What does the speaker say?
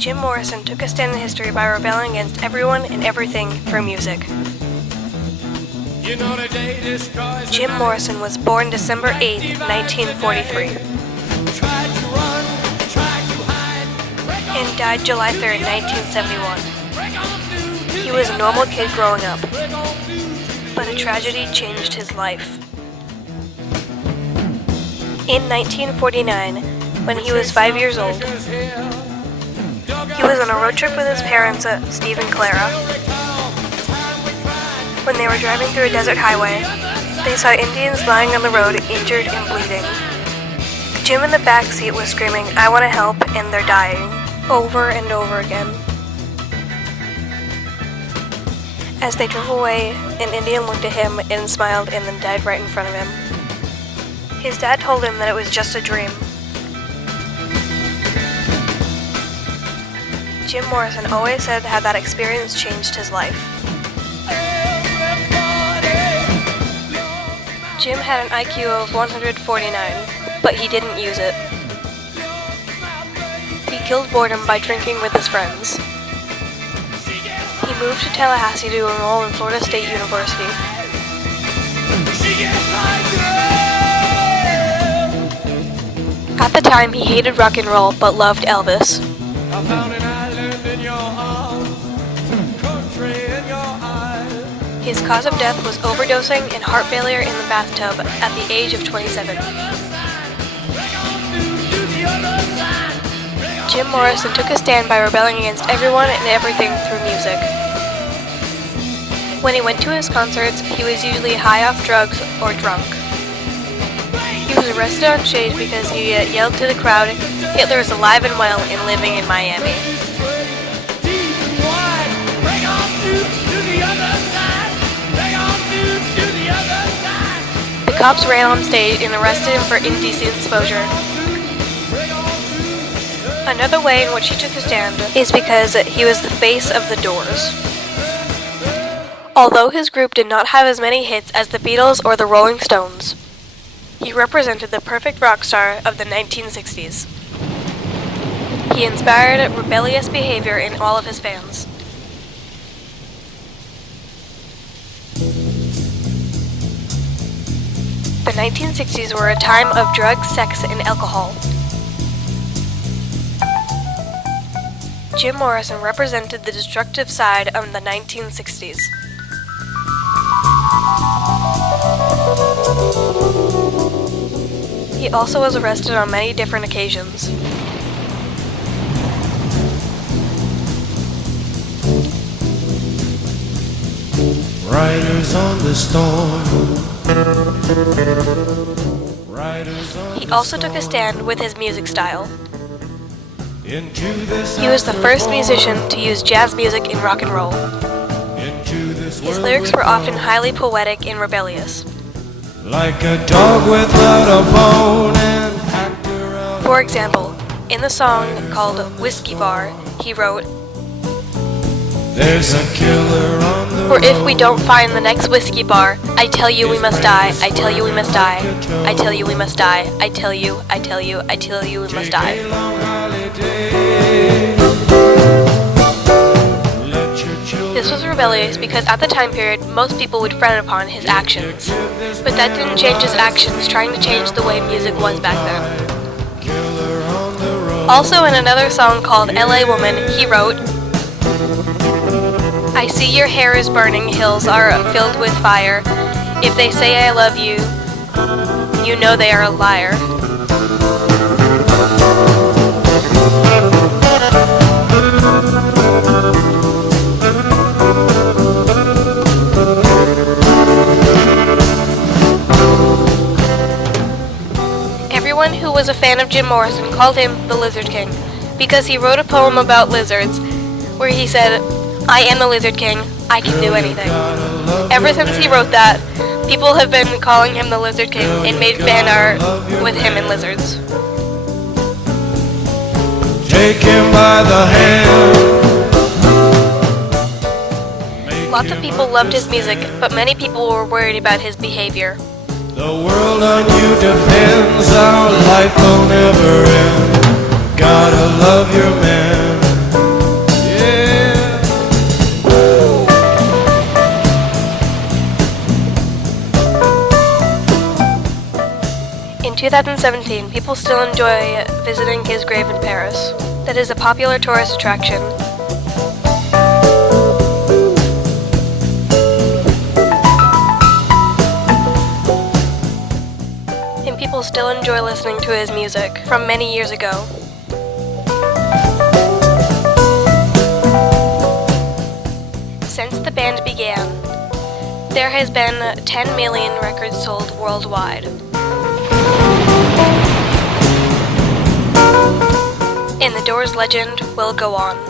Jim Morrison took a stand in history by rebelling against everyone and everything through music. Jim Morrison was born December 8, 1943, and died July 3, 1971. He was a normal kid growing up, but a tragedy changed his life. In 1949, when he was 5 years old, he was on a road trip with his parents, Steve and Clara. When they were driving through a desert highway, they saw Indians lying on the road, injured and bleeding. Jim in the back seat was screaming, "I want to help," and they're dying, over and over again. As they drove away, an Indian looked at him and smiled and then died right in front of him. His dad told him that it was just a dream. Jim Morrison always said how that experience changed his life. Jim had an IQ of 149, but he didn't use it. He killed boredom by drinking with his friends. He moved to Tallahassee to enroll in Florida State University. At the time, he hated rock and roll, but loved Elvis. His cause of death was overdosing and heart failure in the bathtub at the age of 27. Jim Morrison took a stand by rebelling against everyone and everything through music. When he went to his concerts, he was usually high off drugs or drunk. He was arrested on stage because he yelled to the crowd, "Hitler is alive and well and living in Miami." The cops ran on stage and arrested him for indecent exposure. Another way in which he took a stand is because he was the face of the Doors. Although his group did not have as many hits as the Beatles or the Rolling Stones, he represented the perfect rock star of the 1960s. He inspired rebellious behavior in all of his fans. The 1960s were a time of drugs, sex, and alcohol. Jim Morrison represented the destructive side of the 1960s. He also was arrested on many different occasions. Riders on the storm. He also took a stand with his music style. He was the first musician to use jazz music in rock and roll. His lyrics were often highly poetic and rebellious. Like a dog without a bone and actor. For example, in the song called Whiskey Bar, he wrote, "There's a killer on the "For if we don't find the next whiskey bar, I tell you we must die, I tell you we must die, I tell you we must die, I tell you, I tell you, I tell you we must die." This was rebellious because at the time period, most people would frown upon his actions. But that didn't change his actions, trying to change the way music was back then. Also in another song called LA Woman, he wrote, "I see your hair is burning, hills are filled with fire. If they say I love you, you know they are a liar." Everyone who was a fan of Jim Morrison called him the Lizard King because he wrote a poem about lizards where he said, "I am the Lizard King, I can do anything." Ever since he wrote that, people have been calling him the Lizard King and made fan art with him and lizards. Take him by the hand. Lots of people loved his music, but many people were worried about his behavior. The world on you depends, our life will never end. Gotta love your man. 2017, people still enjoy visiting his grave in Paris. That is a popular tourist attraction. And people still enjoy listening to his music from many years ago. Since the band began, there has been 10 million records sold worldwide. And the Doors legend will go on.